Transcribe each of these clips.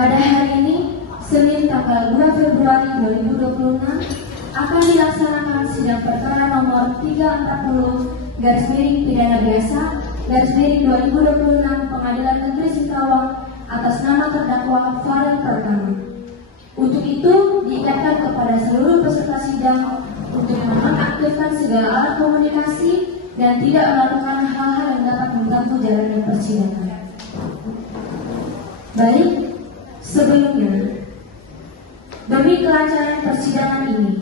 Pada hari ini, Senin tanggal 2 Februari 2026, akan dilaksanakan sidang perkara nomor 340 garis miring pidana biasa garis miring 2026 Pengadilan Negeri Singkawang atas nama terdakwa Farel Pratama. Untuk itu, diingatkan kepada seluruh peserta sidang untuk mengaktifkan segala alat komunikasi dan tidak melakukan hal-hal yang dapat mengganggu jalannya persidangan. Baik, sebelumnya, demi kelancaran persidangan ini,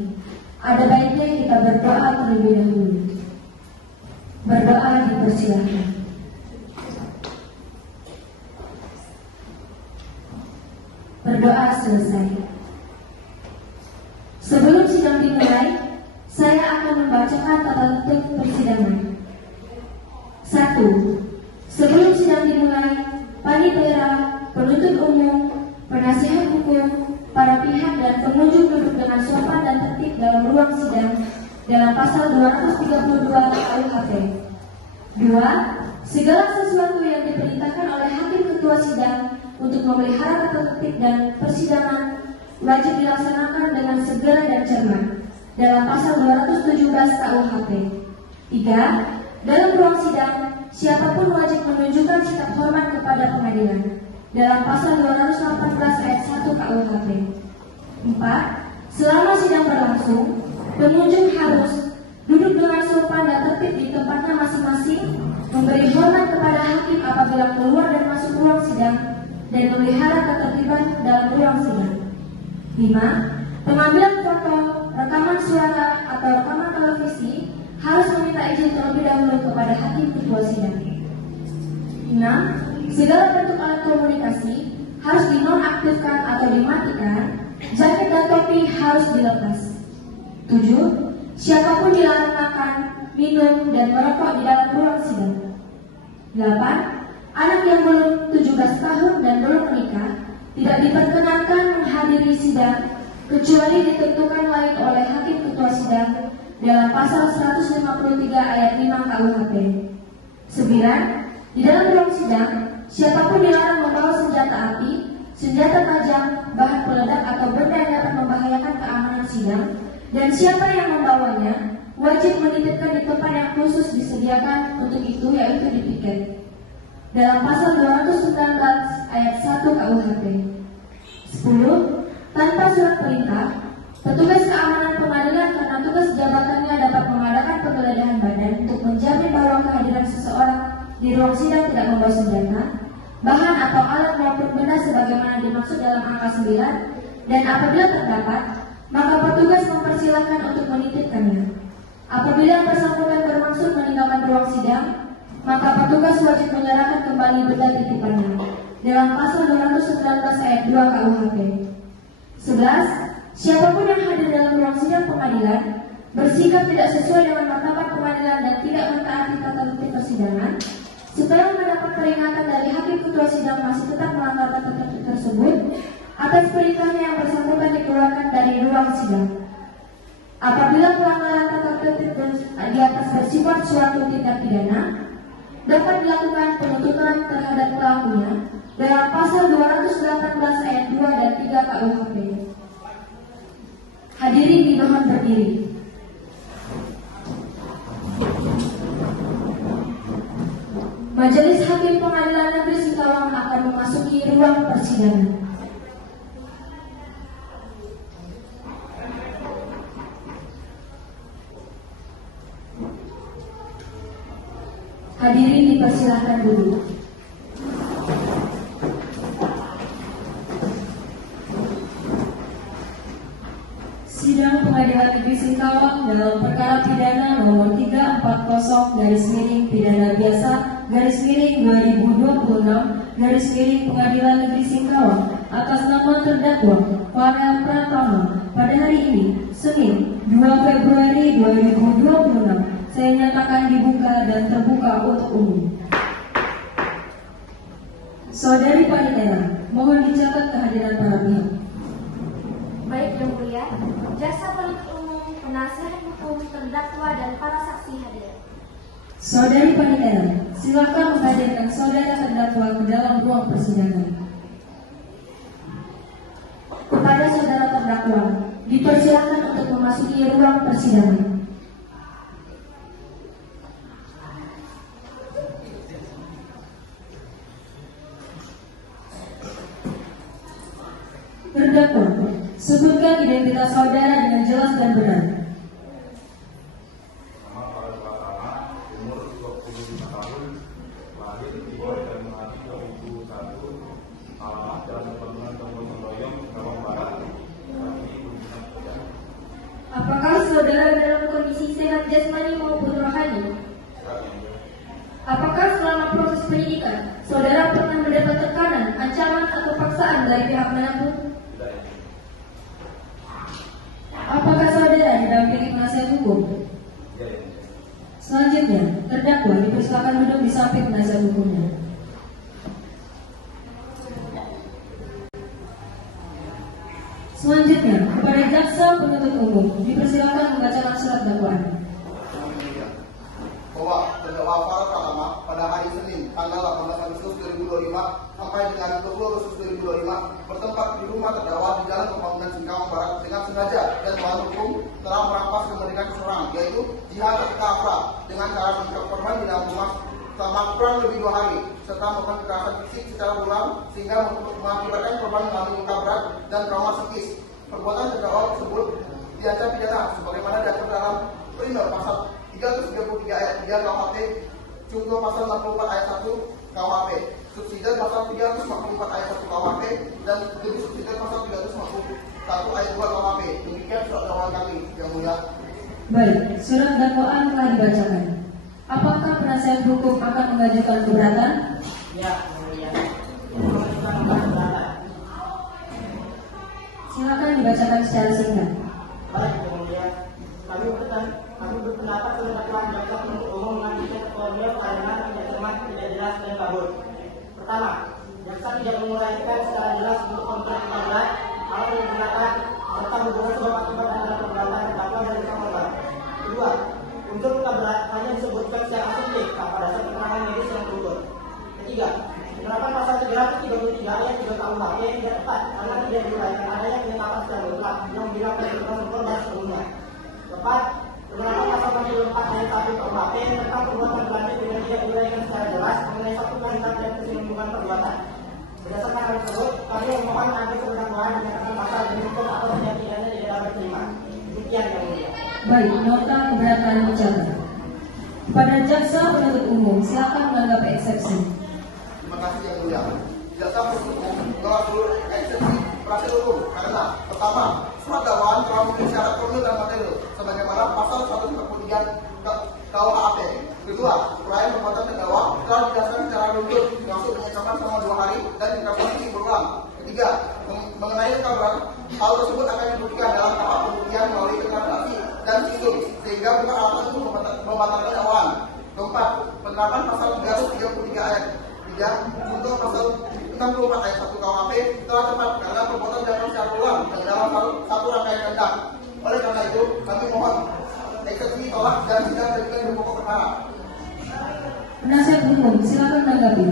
ada baiknya kita berdoa terlebih dahulu. Berdoa dipersilakan. Berdoa selesai. Sebelum sidang dimulai, saya akan membacakan tata tertib persidangan. 1. Sebelum sidang dimulai, panitia, penuntut umum, penasihat hukum, para pihak dan pengunjung duduk dengan sopan dan tertib dalam ruang sidang dalam pasal 232 KUHP. 2. Segala sesuatu yang diperintahkan oleh hakim ketua sidang untuk memelihara tata tertib dan persidangan wajib dilaksanakan dengan segera dan cermat dalam pasal 217 KUHP. 3. Dalam ruang sidang, siapapun wajib menunjukkan sikap hormat kepada pengadilan dalam pasal 218 ayat 1 KUHP. 4. Selama sidang berlangsung, pengunjung harus duduk dengan sopan dan tertib di tempatnya masing-masing, memberi hormat kepada hakim apabila keluar dan masuk ruang sidang, dan memelihara ketertiban dalam ruang sidang. 5. Pengambilan foto, rekaman suara, atau rekaman televisi harus meminta izin terlebih dahulu kepada hakim ketua sidang. 6. Segala bentuk alat komunikasi harus dinonaktifkan atau dimatikan. Jaket dan topi harus dilepas. 7. Siapapun dilarang makan, minum, dan merokok di dalam ruang sidang. 8. Anak yang belum 17 tahun dan belum menikah tidak diperkenankan menghadiri sidang kecuali ditentukan lain oleh hakim ketua sidang dalam pasal 153 ayat 5 KUHP. 9. Di dalam ruang sidang, siapapun dilarang membawa senjata api, senjata tajam, bahan peledak atau benda yang dapat membahayakan keamanan sidang, dan siapa yang membawanya wajib menitipkan di tempat yang khusus disediakan untuk itu, yaitu di piket dalam pasal 219 ayat 1 KUHP. 10. Tanpa surat perintah, petugas keamanan pengadilan karena tugas jabatannya dapat mengadakan penggeledahan badan untuk menjamin bahwa kehadiran seseorang di ruang sidang tidak membawa senjata, bahan atau alat maupun benda sebagaimana dimaksud dalam angka 9, dan apabila terdapat, maka petugas mempersilahkan untuk menitipkannya. Apabila yang bersangkutan bermaksud meninggalkan ruang sidang, maka petugas wajib menyerahkan kembali benda titipannya dalam pasal 219 ayat 2 KUHP. 11. Siapapun yang hadir dalam ruang sidang pengadilan bersikap tidak sesuai dengan martabat pengadilan dan tidak mentaati tata tertib persidangan, setelah mendapat peringatan dari hakim ketua sidang masih tetap melanggar tata tertib tersebut, atas perintahnya yang bersangkutan dikeluarkan dari ruang sidang. Apabila pelanggaran tata tertib di atas bersifat suatu tindak pidana, dapat dilakukan penuntutan terhadap pelakunya dalam pasal 218 ayat 2 dan 3 KUHP. Hadirin dimohon berdiri. Majelis Hakim Pengadilan Negeri Singkawang akan memasuki ruang persidangan. Hadirin dipersilahkan duduk. Sidang Pengadilan Negeri Singkawang dalam perkara pidana nomor 340 garis miring pidana biasa garis miring 2026 garis miring Pengadilan Negeri Singkawang atas nama terdakwa Farel Pratama pada hari ini, Senin 2 Februari 2026, saya nyatakan dibuka dan terbuka untuk umum. Saudari Panitera, mohon dicatat kehadiran para pihak. Baik Yang Mulia, jaksa penuntut umum, penasihat hukum, terdakwa dan para saksi hadir. Saudari Panitera, silakan menghadirkan saudara terdakwa ke dalam ruang persidangan. kepada saudara terdakwa. Dipersilakan untuk memasuki ruang persidangan. Terdakwa, sebutkan identitas saudara dengan jelas dan benar. Nama pada Pratama, umur 25 tahun, lahir di Bogor dan mati 2001, alamat Jalan Pertemuan Tembok Sendoyong, Kampung Barat, saat ini berhubungan kerja. Apakah saudara dalam kondisi sehat jasmani maupun rohani? Apakah selama proses penyidikan, saudara pernah mendapat tekanan, ancaman, atau paksaan dari pihak manapun? Apakah saudara didampingi penasihat hukum? Selanjutnya, terdakwa dipersilakan duduk di samping penasihat hukumnya. Selanjutnya, kepada jaksa penuntut umum dipersilakan membacakan surat dakwaan. Bahwa terdakwa Farah Pratama pada hari Senin tanggal 18 Agustus 2025 sampai dengan 20 Agustus 2025 bertempat di rumah terdakwa di Jalan Pembangunan Singkawang Barat dengan sengaja dan melawan hukum telah merampas kemerdekaan seseorang, yaitu Jihad Afra, dengan cara mengikat korban di dalam rumah selama kurang lebih 2 hari serta melakukan kekerasan fisik secara berulang sehingga mengakibatkan korban mengalami luka berat dan trauma psikis. Perbuatan terdakwa tersebut diancam pidana sebagaimana diatur dalam Primer pasal 333 ayat 3 KUHP, Junto pasal 64 ayat 1 KUHP, Subsidiar pasal 344 ayat 1 KUHP, dan lebih subsidiar pasal 341 ayat 2 KUHP. Demikian surat dakwaan kami, yang mulia. Baik, surat dakwaan telah dibacakan. Apakah penasihat hukum akan mengajukan keberatan? Ya, mulia. Mengajukan keberatan. Silakan dibacakan secara singkat. Baik, yang mulia. Kami berpendapat terdakwa jaksa penuntut umum mengajukan formil karena tidak cermat, tidak jelas dan kabur. Pertama, jaksa tidak menguraikan secara jelas untuk konflik berat, alat yang digunakan, serta hubungan sebab akibat antara perbuatan terdakwa dan korban. Kedua, unsur luka berat hanya disebutkan secara asumtif tanpa dasar keterangan medis yang terukur. Ketiga, penerapan pasal 333 ayat 3 KUHP tidak tepat karena tidak diuraikan adanya penetapan secara mutlak yang bila perbuatan korban sebelumnya. Keempat, penerapan pasal 64 ayat 1 KUHP tentang perbuatan berarti dengan tidak diuraikan secara jelas mengenai satu kalimat dan kesinambungan perbuatan. Berdasarkan hal tersebut, kami memohon agar terdakwa menyatakan pasal demi hukum atau tindak pidana tidak dapat diterima. Demikian yang mulia. Baik, nota keberatan dicatat. Kepada jaksa penuntut umum, silakan menanggapi eksepsi. Terima kasih yang mulia. Jaksa penuntut umum menolak seluruh eksepsi penasihat hukum karena pertama, surat dakwaan telah memenuhi syarat formil dan material sebagaimana pasal 143 KUHP. Kedua, uraian perbuatan terdakwa telah dijelaskan secara runtut termasuk penyesapan selama 2 hari dan interpretasi berulang. Ketiga, mengenai luka berat, hal tersebut akan dibuktikan dalam tahap pembuktian melalui interpretasi dan visum sehingga bukan alasan untuk membatalkan dakwaan. Keempat, penerapan pasal 333 ayat 3 untuk pasal 64 ayat 1 KUHP telah tepat karena perbuatan dilakukan secara ulang dan dalam satu rangkaian hendak. Oleh karena itu, kami mohon eksepsi tolak dan tidak dijadikan di pokok perkara. Penasihat hukum, silakan menanggapi.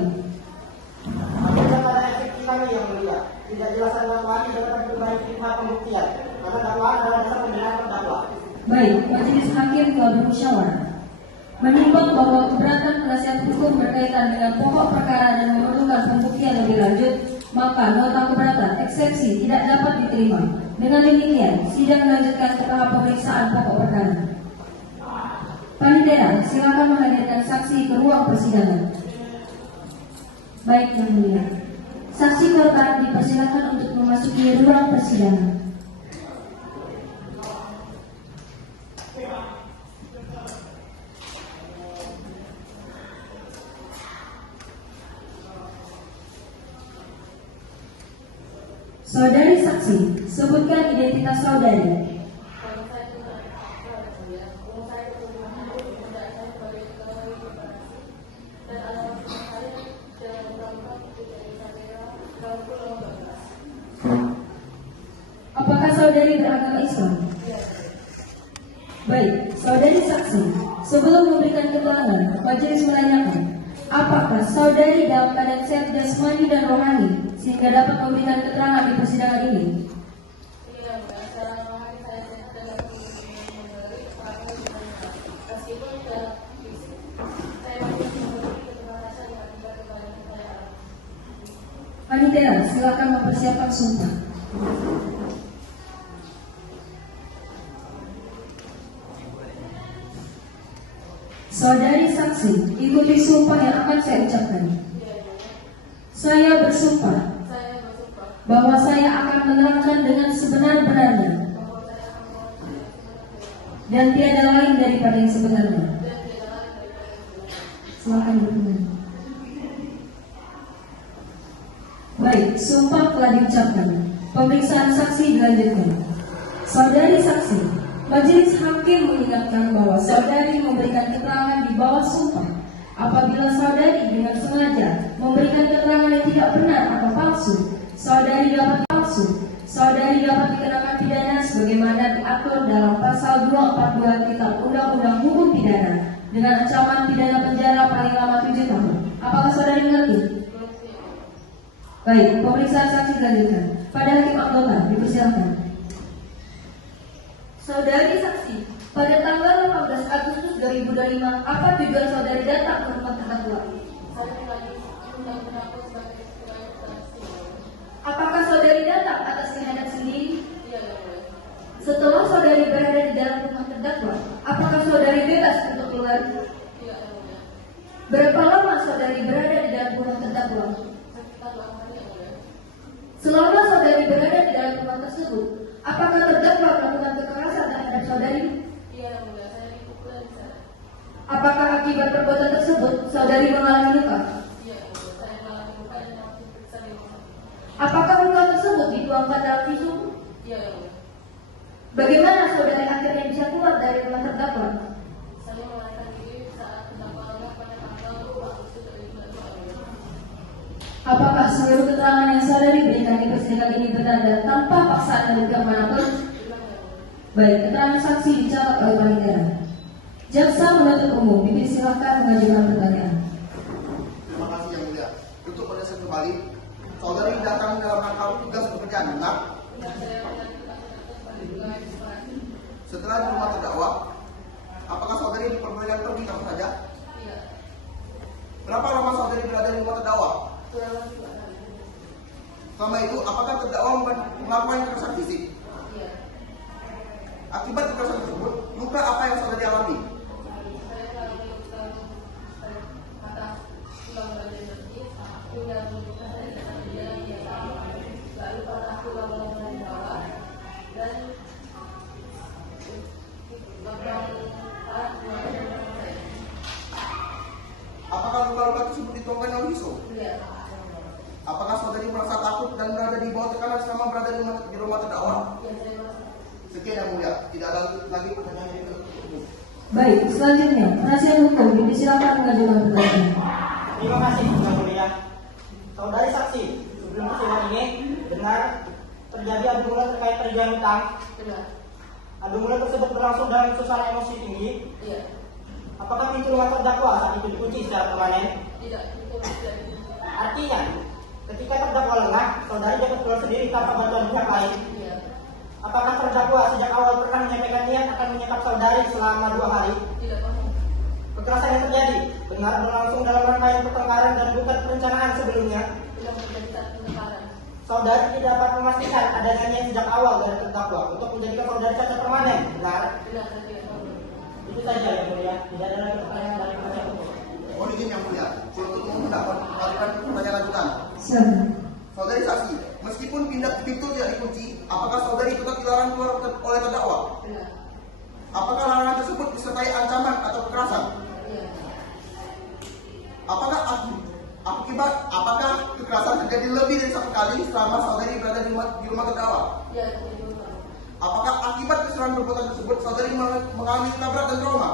Apabila pada eksepsi kami yang mulia, tidak jelaskan dakwaan tidak dapat diperbaiki hikmah pembuktian karena dakwaan adalah dasar pembelaan terdakwa. Baik, majelis hakim telah bermusyawarah menimbang bahwa keberatan penasihat hukum berkaitan dengan pokok perkara dan memerlukan pembuktian lebih lanjut, maka nota keberatan eksepsi tidak dapat diterima. Dengan demikian, sidang melanjutkan ke tahap pemeriksaan pokok perkara. Panitera, silakan menghadirkan saksi ke ruang persidangan. Baik, yang mulia. Saksi korban dipersilakan untuk memasuki ruang persidangan. Saudari saksi, sebutkan identitas saudari. Apakah saudari beragama Islam? Baik, saudari saksi, sebelum memberikan keterangan, majelis menanyakan, apakah saudari dalam keadaan sehat jasmani dan rohani sehingga dapat memberikan keterangan di persidangan ini? mempersiapkan sumpah. Saudari saksi, ikuti sumpah yang akan saya ucapkan. Saya bersumpah bahwa saya akan menerangkan dengan sebenar-benarnya dan tiada lain daripada yang sebenarnya. Silakan berkenan. Baik, sumpah telah diucapkan. Pemeriksaan saksi dilanjutkan. Saudari saksi, majelis hakim mengingatkan bahwa saudari memberikan keterangan di bawah sumpah. Apabila saudari dengan sengaja memberikan keterangan yang tidak benar atau palsu, saudari dapat dikenakan pidana sebagaimana diatur dalam pasal 242 Kitab Undang-Undang Hukum Pidana dengan ancaman pidana penjara paling lama 7 tahun. Apakah saudari mengerti? Baik, pemeriksaan saksi dilanjutkan. Pada hakim anggota, dipersilakan. Saudari saksi, pada tanggal 18 Agustus 2025, apa tujuan saudari datang ke rumah terdakwa? Apakah saudari datang atas kehendak sendiri? Setelah saudari berada di dalam rumah terdakwa, apakah saudari bebas untuk keluar? Berapa lama saudari berada di dalam rumah terdakwa? Selama saudari berada di dalam rumah tersebut, apakah terdakwa melakukan kekerasan terhadap saudari? Apakah akibat perbuatan tersebut saudari mengalami luka? Apakah luka tersebut dituangkan dalam tisu? Bagaimana saudari akhirnya bisa keluar dari rumah terdakwa? Apakah seluruh keterangan yang saudari berikan di persidangan ini benar dan tanpa paksaan dari pihak manapun? Baik, keterangan saksi dicatat oleh panitia. Jaksa penuntut umum, dipersilakan mengajukan pertanyaan. Terima kasih yang mulia. Untuk penjelasan kembali, saudari datang dalam rangka tugas pekerjaan, benar? Setelah di rumah terdakwa, apakah saudari diperbolehkan pergi kapan saja? Berapa lama saudari berada di rumah terdakwa? Selama itu, apakah terdakwa melakukan kekerasan fisik? Akibat kekerasan tersebut, luka apa yang saudari alami? Apakah luka-luka tersebut dituangkan oleh pisau? Apakah saudari merasa takut dan berada di bawah tekanan selama berada di rumah terdakwa? Sekian yang mulia, tidak ada lagi pertanyaan yang tertutup. Baik, selanjutnya penasihat hukum dipersilakan mengajukan pertanyaan. Terima kasih yang mulia. Saudari saksi, sebelum persidangan ini benar terjadi adu mulut terkait perjanjian utang. Adu mulut tersebut berlangsung dalam suasana emosi tinggi. Apakah pintu rumah terdakwa saat itu dikunci secara permanen? Artinya, ketika terdakwa lengah, saudari dapat keluar sendiri tanpa bantuan pihak lain. Apakah terdakwa sejak awal pernah menyampaikan niat akan menyekap saudari selama 2 hari? Kekerasan yang terjadi benar berlangsung dalam rangkaian pertengkaran dan bukan perencanaan sebelumnya. Saudari tidak dapat memastikan adanya niat sejak awal dari terdakwa untuk menjadikan saudari cacat permanen, benar? Itu saja yang mulia, tidak ada lagi pertanyaan dari penasihat hukum. Mohon izin yang mulia, penuntut umum mendapat mengajukan pertanyaan lanjutan. Saudari saksi, meskipun pintu tidak dikunci, apakah saudari tetap dilarang keluar oleh terdakwa? Apakah larangan tersebut disertai ancaman atau kekerasan? Apakah kekerasan terjadi lebih dari 1 kali selama saudari berada di rumah terdakwa? Apakah akibat keseluruhan perbuatan tersebut saudari mengalami luka berat dan trauma?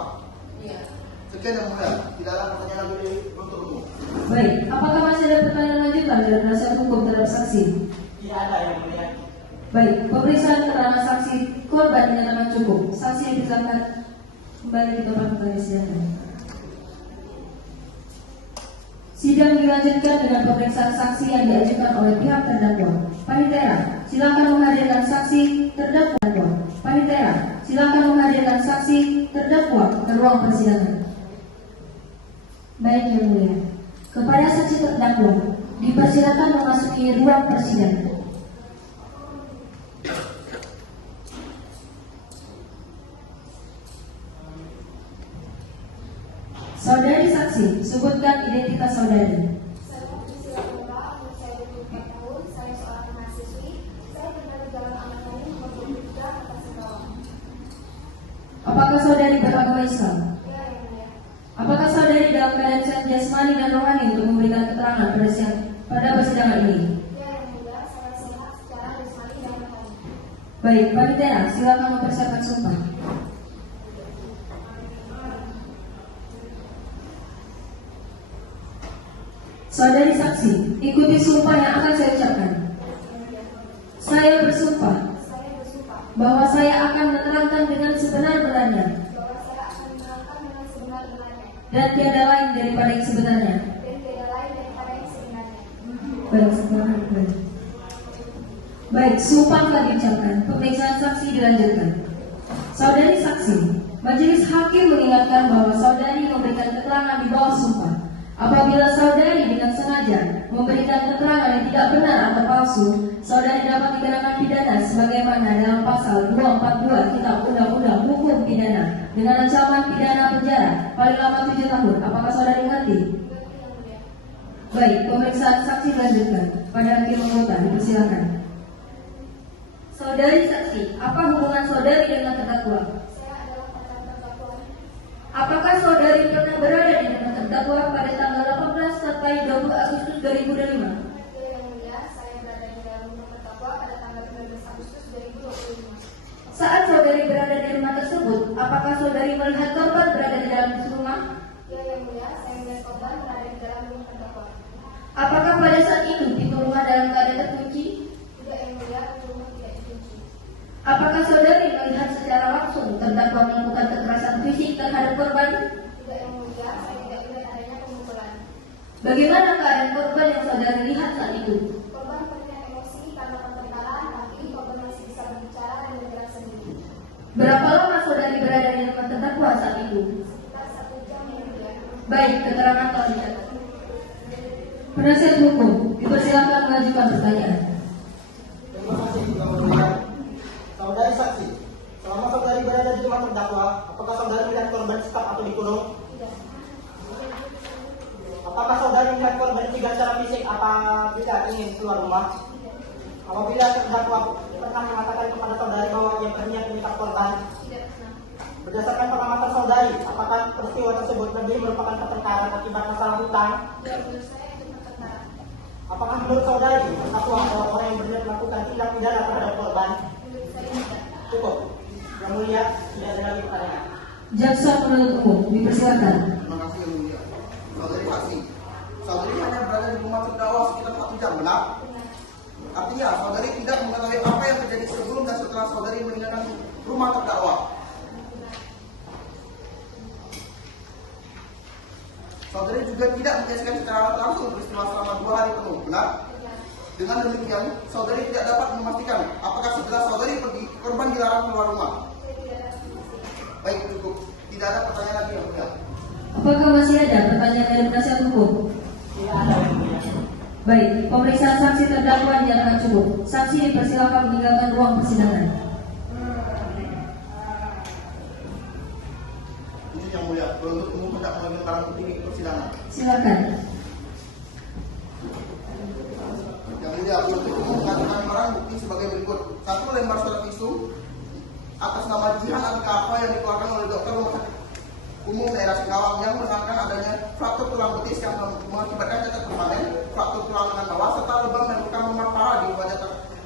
Sekian yang mulia, tidak ada pertanyaan lagi dari penuntut umum. Baik, apakah masih ada pertanyaan lanjutan dari penasihat hukum terhadap saksi? Tidak ada yang mulia. Baik, pemeriksaan keterangan saksi korban dinyatakan cukup. Saksi yang dipersilakan kembali ke tempat persidangan. Sidang dilanjutkan dengan pemeriksaan saksi yang diajukan oleh pihak terdakwa. Panitia, silakan menghadirkan saksi terdakwa. Panitia, silakan menghadirkan saksi terdakwa ke ruang persidangan. Baik yang mulia, kepada saksi terdakwa dipersilakan memasuki ruang persidangan. Sebutkan identitas saudari. Saya Priscilla Nora, umur saya 24 tahun, saya seorang mahasiswi. Saya tinggal di Jalan Ahmad Yani, nomor 23, Kota Singkawang. Apakah saudari beragama Islam? Ya, yang mulia. Apakah saudari dalam keadaan sehat jasmani dan rohani untuk memberikan keterangan pada persidangan ini? Ya, yang mulia, saya sehat secara jasmani dan rohani. Baik, Panitera, silakan mempersiapkan sumpah. Saudari saksi, ikuti sumpah yang akan saya ucapkan. Saya bersumpah Saya bersumpah bahwa saya akan menerangkan dengan sebenar-benarnya bahwa saya akan menerangkan dengan sebenar-benarnya dan tiada lain daripada yang sebenarnya. dan tiada lain daripada yang sebenarnya. Baik, sumpah telah diucapkan. Pemeriksaan saksi dilanjutkan. Saudari saksi, majelis hakim mengingatkan bahwa saudari memberikan keterangan di bawah sumpah. Apabila saudari dengan sengaja memberikan keterangan yang tidak benar atau palsu, saudari dapat dikenakan pidana sebagaimana dalam pasal 242 Kitab Undang-Undang Hukum Pidana dengan ancaman pidana penjara paling lama 7 tahun. Apakah saudari mengerti? Baik, pemeriksaan saksi dilanjutkan. Pada hakim anggota, dipersilakan. Saudari saksi, apa hubungan saudari dengan terdakwa? Saya adalah pacar terdakwa. Apakah saudari pernah berada di rumah terdakwa pada tanggal 18 sampai 20 Agustus 2005? Ya, yang mulia, saya berada di dalam rumah terdakwa pada tanggal 15 Agustus 2025. Saat saudari berada di rumah tersebut, apakah saudari melihat korban berada di dalam rumah? Ya, yang mulia, saya melihat korban berada di dalam rumah terdakwa. Apakah pada saat itu pintu rumah dalam keadaan terkunci? Tidak, yang mulia, rumah tidak dikunci. Apakah saudari melihat secara langsung terdakwa melakukan kekerasan fisik terhadap korban? Tidak, yang mulia, saya tidak melihat adanya pemukulan. Bagaimana keadaan korban yang saudari lihat saat itu? Korban punya emosi karena pertengkaran, tapi korban masih bisa berbicara dan bergerak sendiri. Berapa lama saudari berada di rumah terdakwa saat itu? Sekitar 1 jam, yang mulia. Baik, keterangan telah dicatat. Penasihat hukum, dipersilakan mengajukan pertanyaan. Terima kasih, Yang Mulia. Saudari saksi, selama saudari berada di rumah terdakwa, apakah saudari melihat korban disekap atau dikurung? Tidak. Apakah saudari melihat korban dijegat secara fisik apabila ingin keluar rumah? Apabila terdakwa pernah mengatakan kepada saudari bahwa ia berniat menyekap korban? Tidak pernah. Berdasarkan pengamatan saudari, apakah peristiwa tersebut lebih merupakan pertengkaran akibat masalah hutang? Ya, menurut saya itu pertengkaran. Apakah menurut saudari terdakwa adalah orang yang berniat melakukan tindak pidana terhadap korban? Menurut saya tidak. Cukup. Yang Mulia, tidak ada lagi pertanyaan. Jaksa penuntut umum, dipersilakan. Terima kasih yang mulia. Saudari saksi, saudari hanya berada di rumah terdakwa sekitar 1 jam, benar? Benar. Artinya saudari tidak mengetahui apa yang terjadi sebelum dan setelah saudari meninggalkan rumah terdakwa. Saudari juga tidak menjelaskan secara langsung peristiwa selama 2 hari penuh, benar? Benar. Dengan demikian, saudari tidak dapat memastikan apakah setelah saudari pergi, korban dilarang keluar rumah. Saya tidak dapat memastikan. Baik, cukup. Tidak ada pertanyaan lagi yang mulia. Apakah masih ada pertanyaan dari penasihat hukum? Tidak ada, Yang Mulia. Baik, pemeriksaan saksi terdakwa dinyatakan cukup. Saksi dipersilakan meninggalkan ruang persidangan. Ini yang mulia, penuntut umum hendak mengambil barang bukti di persidangan. Silakan. Yang mulia, penuntut umum mengatakan barang bukti sebagai berikut: 1 lembar surat visum atas nama Jihan Adikapa yang dikeluarkan oleh dokter rumah sakit umum daerah Singkawang yang menerangkan adanya fraktur tulang betis yang mengakibatkan cacat permanen, fraktur tulang lengan bawah, serta lebam dan luka memar parah di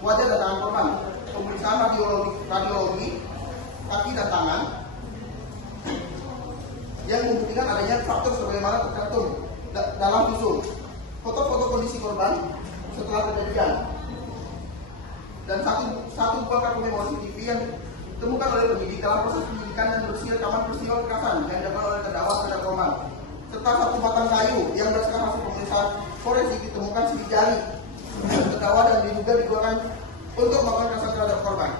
wajah dan tangan korban. Pemeriksaan radiologi kaki dan tangan yang membuktikan adanya fraktur sebagaimana tercantum dalam visum. Foto-foto kondisi korban setelah kejadian dan satu buah kartu memori CCTV yang ditemukan oleh penyidik dalam proses penyidikan dan berisi rekaman peristiwa kekerasan yang dilakukan oleh terdakwa terhadap korban, serta 1 batang kayu yang berdasarkan hasil pemeriksaan forensik ditemukan sidik jari terdakwa dan diduga digunakan untuk melakukan kekerasan terhadap korban.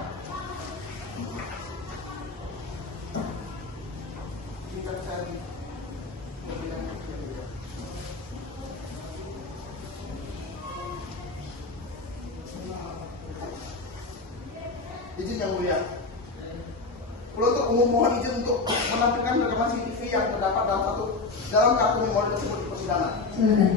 Izin yang mulia, penuntut umum mohon izin untuk menampilkan rekaman CCTV yang terdapat dalam kartu memori tersebut. persidangan. Silakan.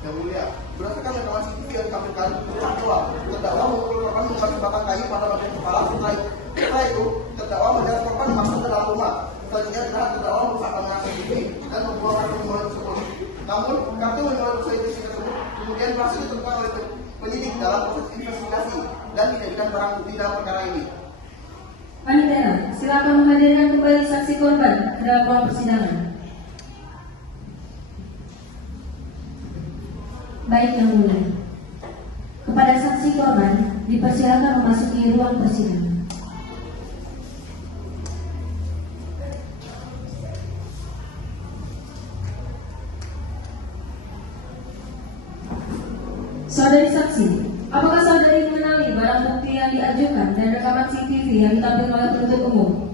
Yang mulia, berdasarkan rekaman CCTV yang ditampilkan, terdakwa memukul korban menggunakan batang kayu pada bagian kepala. Setelah itu, terdakwa menyeret korban masuk ke dalam rumah. Selanjutnya ditahan terdakwa merusak bangunan CCTV dan membuang kartu menolak tersebut. Namun, kartu menolak CCTV tersebut kemudian berhasil ditemukan oleh penyidik dalam proses investigasi dan dijadikan barang bukti dalam perkara ini. Panitera, silakan menghadirkan kembali saksi korban ke dalam ruang persidangan. Baik Yang Mulia, kepada saksi korban dipersilakan memasuki ruang persidangan. Saudari saksi, apakah saudari mengenali barang bukti yang diajukan dan rekaman CCTV yang ditampilkan oleh penuntut umum?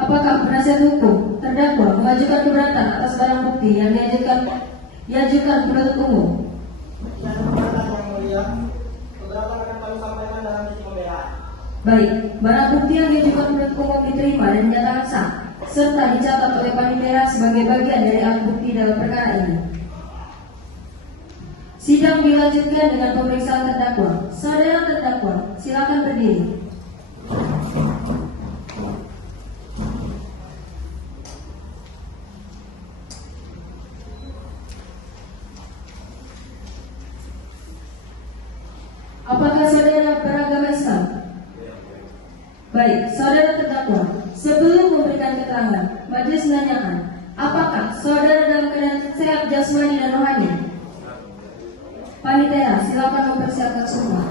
Apakah penasihat hukum terdakwa mengajukan keberatan atas barang bukti yang diajukan penuntut umum? Tidak ada keberatan yang mulia. Keberatan akan kami sampaikan dalam sisi pembelaan. Baik, barang bukti yang diajukan penuntut umum diterima dan dinyatakan sah, serta dicatat oleh Panitera sebagai bagian dari alat bukti dalam perkara ini. Sidang dilanjutkan dengan pemeriksaan terdakwa. Saudara terdakwa, silakan berdiri. Apakah saudara beragama Islam? Baik, saudara terdakwa, sebelum memberikan keterangan, majelis menanyakan, apakah saudara dalam keadaan sehat jasmani dan rohani? Panitera, silakan mempersiapkan sumpah.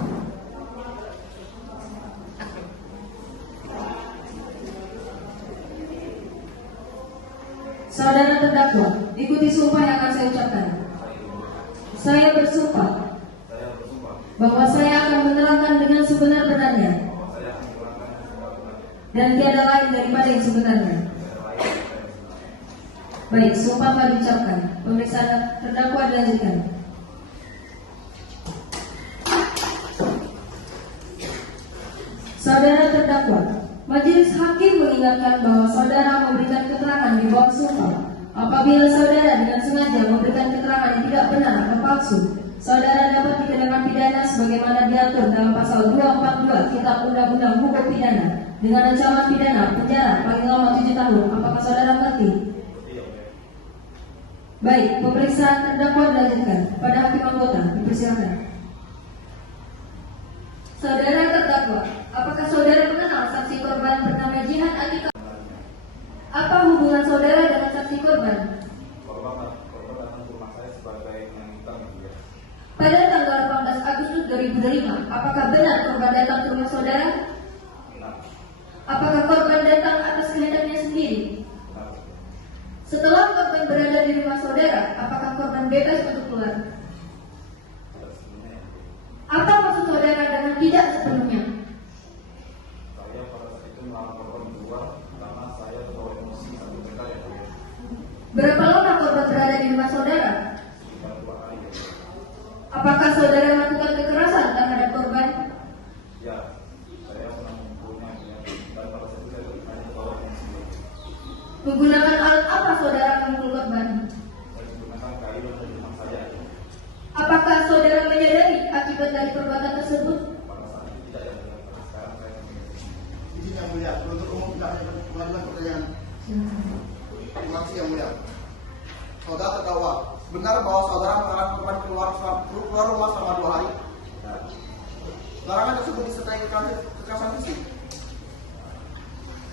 Saudara terdakwa, ikuti sumpah yang akan saya ucapkan. Saya bersumpah bahwa saya akan menerangkan dengan sebenar-benarnya dan tiada lain daripada yang sebenarnya. Baik, sumpah telah diucapkan. Pemeriksaan terdakwa dilanjutkan. Saudara terdakwa, majelis hakim mengingatkan bahwa saudara memberikan keterangan di bawah sumpah. Apabila saudara dengan sengaja memberikan keterangan yang tidak benar atau palsu, saudara dapat dikenakan pidana sebagaimana diatur dalam pasal 242 Kitab Undang-Undang Hukum Pidana dengan ancaman pidana penjara paling lama 7 tahun. Apakah saudara mengerti? Baik, pemeriksaan terdakwa dilanjutkan. Pada hakim anggota, dipersilakan. Saudara terdakwa, apakah saudara mengenal saksi korban bernama Jihan Atika? Apa hubungan saudara dengan saksi korban? Korban datang ke rumah saya sebagai yang minta ya. Pada tanggal 18 Agustus 2005, apakah benar korban datang ke rumah saudara? Benar. Apakah korban datang atas kehendaknya sendiri? Benar. Setelah korban berada di rumah saudara, apakah korban bebas untuk keluar? Tidak sebenarnya. Apa maksud saudara dengan tidak sepenuhnya? Saya pada saat itu melarang korban keluar karena saya terbawa emosi sambil berkata ya. Berapa lama korban berada di rumah saudara? Sekitar 2 hari ya. Apakah saudara melakukan kekerasan terhadap korban? Ya, saya pernah memukulnya ya. Dan pada saat itu saya hanya terbawa emosi. Menggunakan alat apa saudara memukul korban? Saya menggunakan kayu yang ada di rumah saya. Apakah saudara menyadari akibat dari perbuatan tersebut? Pada saat itu tidak ya. Pada sekarang saya Izin yang mulia, penuntut umum tidak hanya mengajukan pertanyaan. Terima kasih yang mulia. Saudara terdakwa, benar bahwa saudara melarang korban keluar rumah selama 2 hari? Larangan tersebut disertai kekerasan fisik.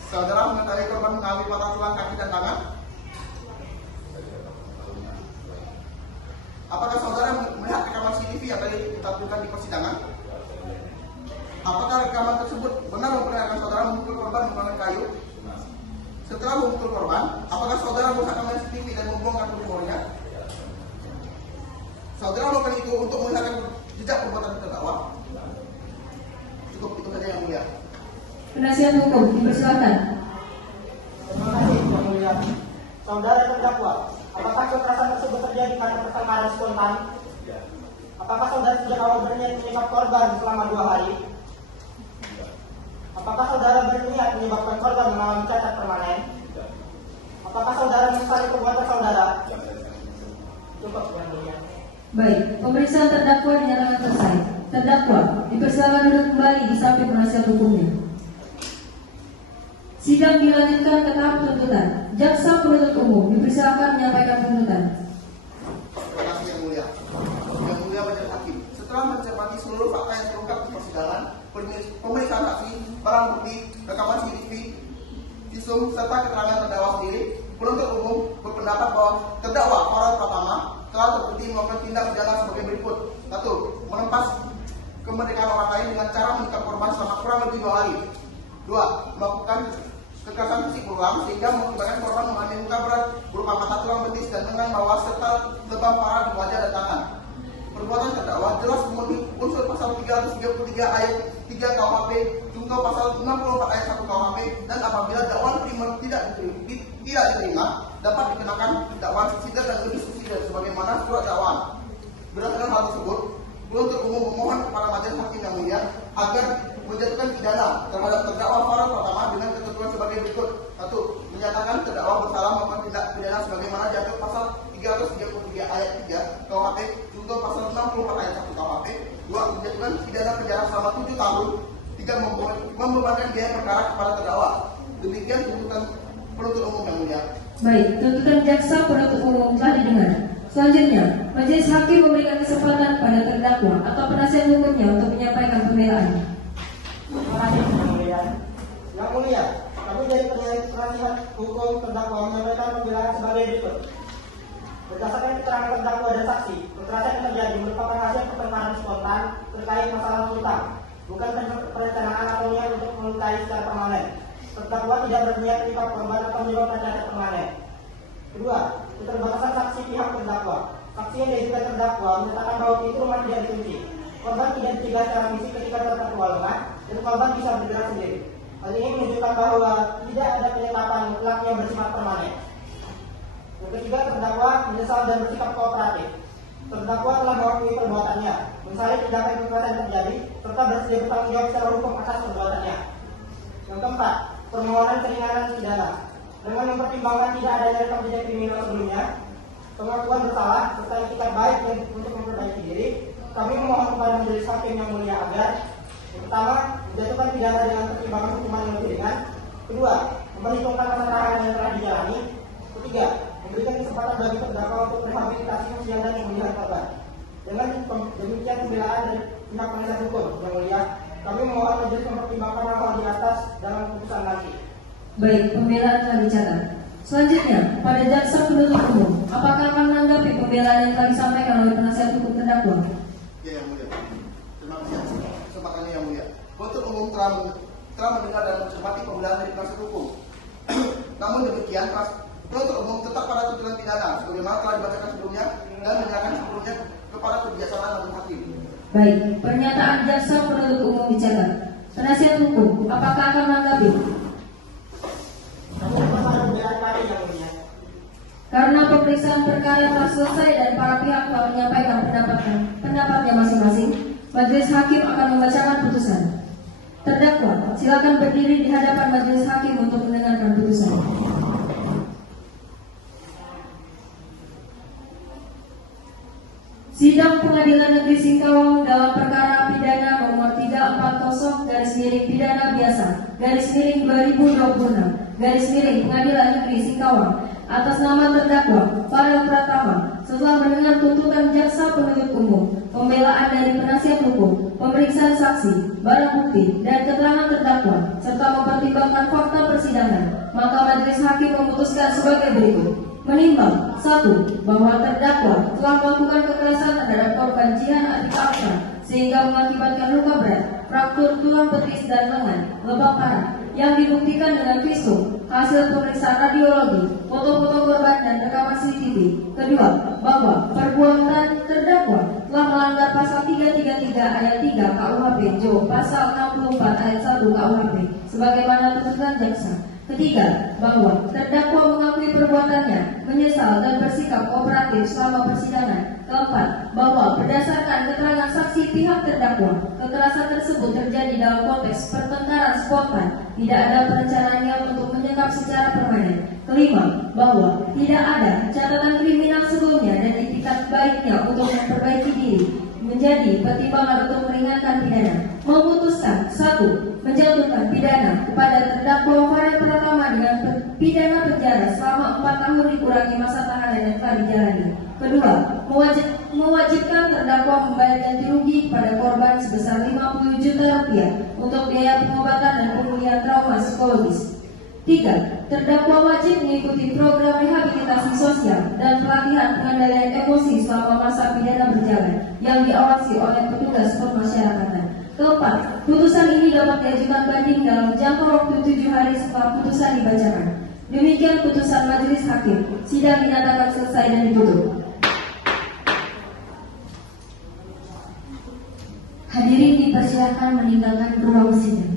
Saudara mengetahui korban mengalami patah tulang kaki dan tangan? Apakah saudara melihat rekaman CCTV yang tadi ditampilkan di persidangan? Apakah rekaman tersebut benar memperlihatkan saudara memukul korban menggunakan kayu? Setelah memukul korban, apakah saudara melihat rekaman CCTV dan membongkar tumornya? Saudara melakukan itu untuk melihatkan jejak perbuatan terdakwa? Cukup itu saja yang mulia. Penasihat hukum, dipersilakan. Terima kasih, Yang Mulia. Saudara terdakwa, apakah kekerasan tersebut terjadi karena pertengkaran spontan? ya. Apakah saudara sejak awal berniat menyebab korban selama 2 hari? Apakah saudara berniat menyebabkan korban mengalami cacat permanen? Tidak. Apakah saudara menyesali perbuatan saudara? Ya, saya sangat menyesal. Cukup, Yang Mulia. Baik, pemeriksaan terdakwa dinyatakan selesai. Terdakwa, dipersilakan duduk kembali di samping penasihat hukumnya. Sidang dilanjutkan ke tahap tuntutan. Jaksa penuntut umum dipersilakan menyampaikan tuntutan. Terima kasih yang mulia. Yang mulia majelis hakim, setelah mencermati seluruh fakta yang terungkap di persidangan, pemeriksaan saksi, barang bukti, rekaman CCTV, visum serta keterangan terdakwa sendiri, penuntut umum berpendapat bahwa terdakwa Farel Pratama telah terbukti melakukan tindak pidana sebagai berikut: 1. Menempas kemerdekaan orang lain dengan cara menikam korban selama kurang lebih 2 hari. 2. Melakukan kekerasan fisik berulang sehingga mengakibatkan korban mengalami luka berat berupa patah tulang betis dan lengan bawah serta lebam parah di wajah dan tangan. Perbuatan terdakwa jelas memenuhi unsur pasal 333 ayat 3 KUHP, junto pasal 64 ayat 1 KUHP, dan apabila dakwaan primer tidak diterima dapat dikenakan dakwaan subsidiar dan lebih subsidiar sebagaimana surat dakwaan. Berdasarkan hal tersebut, penuntut umum memohon kepada majelis hakim yang mulia agar menjatuhkan pidana terhadap terdakwa Farel Pratama dengan ketentuan sebagai berikut: 1. Menyatakan terdakwa bersalah melakukan tindak pidana sebagaimana diatur pasal 333 ayat 3 KUHP, junto pasal 64 ayat 1 KUHP. 2. Menjatuhkan pidana penjara selama 7 tahun. 3. Membebankan biaya perkara kepada terdakwa. Demikian tuntutan penuntut umum yang mulia. Baik, tuntutan jaksa penuntut umum telah didengar. Selanjutnya, majelis hakim memberikan kesempatan pada terdakwa atau penasihat hukumnya untuk menyampaikan pembelaan. Terima kasih, Yang Mulia. Yang Mulia, kami dari penasihat hukum terdakwa menyampaikan pembelaan sebagai berikut. Berdasarkan keterangan terdakwa dan saksi, kekerasan yang terjadi merupakan hasil pertengkaran spontan terkait masalah utang, bukan perencanaan atau niat untuk melukai secara permanen. Terdakwa tidak berniat menikam korban atau menyebabkan cacat permanen. Kedua, keterbatasan saksi pihak terdakwa. Saksi yang diajukan terdakwa menyatakan bahwa pintu rumah tidak dikunci. Korban tidak dicegah secara fisik ketika terdakwa lemah dan korban bisa bergerak sendiri. Hal ini menunjukkan bahwa tidak ada penetapan mutlak yang bersifat permanen. Yang ketiga, terdakwa menyesal dan bersikap kooperatif. Terdakwa telah mengakui perbuatannya, menyesali tindakan kekerasan yang terjadi, serta bersedia bertanggung jawab secara hukum atas perbuatannya. Yang keempat, permohonan keringanan pidana. Dengan mempertimbangkan tidak adanya rekam jejak kriminal sebelumnya, pengakuan bersalah serta etikat baik untuk memperbaiki diri, kami memohon kepada majelis hakim yang mulia agar: yang pertama, menjatuhkan pidana dengan pertimbangan hukuman yang lebih ringan. Kedua, memperhitungkan masa tahanan yang telah dijalani. Ketiga, memberikan kesempatan bagi terdakwa untuk rehabilitasi sosial dan pemulihan korban. Dengan demikian pembelaan dari pihak penasihat hukum yang mulia, kami mohon majelis mempertimbangkan hal di atas dalam keputusan nanti. Baik, pembelaan telah dicatat. Selanjutnya, pada jaksa penuntut umum, apakah akan menanggapi pembelaan yang telah disampaikan oleh penasihat hukum terdakwa? Ya, yang mulia. Terima kasih kesempatannya yang mulia. Penuntut umum telah mendengar dan mencermati pembelaan dari penasihat hukum. Namun demikian, penuntut umum tetap pada tuntutan pidana sebagaimana telah dibacakan sebelumnya dan menyerahkan sebelumnya kepada kebijaksanaan majelis hakim. Baik, pernyataan jaksa penuntut umum dicatat. Penasihat hukum, apakah akan menanggapi? Kami memohon pembelaan kami yang mulia. Karena pemeriksaan perkara telah selesai dan para pihak telah menyampaikan pendapatnya masing-masing, majelis hakim akan membacakan putusan. Terdakwa, silakan berdiri di hadapan majelis hakim untuk mendengarkan putusan. Sidang Pengadilan Negeri Singkawang dalam perkara pidana nomor 340/pidana biasa /2026 Pengadilan Negeri Singkawang atas nama terdakwa Farel Pratama setelah mendengar tuntutan jaksa penuntut umum, pembelaan dari penasihat hukum, pemeriksaan saksi, barang bukti, dan keterangan terdakwa, serta mempertimbangkan fakta persidangan, maka majelis hakim memutuskan sebagai berikut. Menimbang 1. Bahwa terdakwa telah melakukan kekerasan terhadap korban Jihan Atika Aksa sehingga mengakibatkan luka berat, fraktur tulang betis dan lengan, lebam parah yang dibuktikan dengan visum, hasil pemeriksaan radiologi, foto-foto korban dan rekaman CCTV. Kedua, bahwa perbuatan terdakwa telah melanggar pasal 333 ayat 3 KUHP Jo pasal 64 ayat 1 KUHP sebagaimana tuntutan jaksa. Ketiga, bahwa terdakwa mengakui perbuatannya, menyesal dan bersikap kooperatif selama persidangan. Keempat, bahwa berdasarkan keterangan saksi pihak terdakwa, kekerasan tersebut terjadi dalam konteks pertengkaran spontan, tidak ada perencanaannya untuk menyekap secara permanen. Kelima, bahwa tidak ada catatan kriminal sebelumnya dan itikat baiknya untuk memperbaiki diri menjadi pertimbangan untuk meringankan pidana. Memutuskan 1. Menjatuhkan pidana kepada terdakwa Farel Pratama dengan pidana penjara selama 4 tahun dikurangi masa tahanan yang telah dijalani. Kedua, mewajibkan terdakwa membayar ganti rugi kepada korban sebesar 50 juta rupiah untuk biaya pengobatan dan pemulihan trauma psikologis. 3. Terdakwa wajib mengikuti program rehabilitasi sosial dan pelatihan pengendalian emosi selama masa pidana berjalan yang diawasi oleh petugas pemasyarakatan. Keempat, putusan ini dapat diajukan banding dalam jangka waktu 7 hari setelah putusan dibacakan. Demikian putusan majelis hakim. Sidang dinyatakan selesai dan ditutup. Hadirin dipersilakan meninggalkan ruang sidang.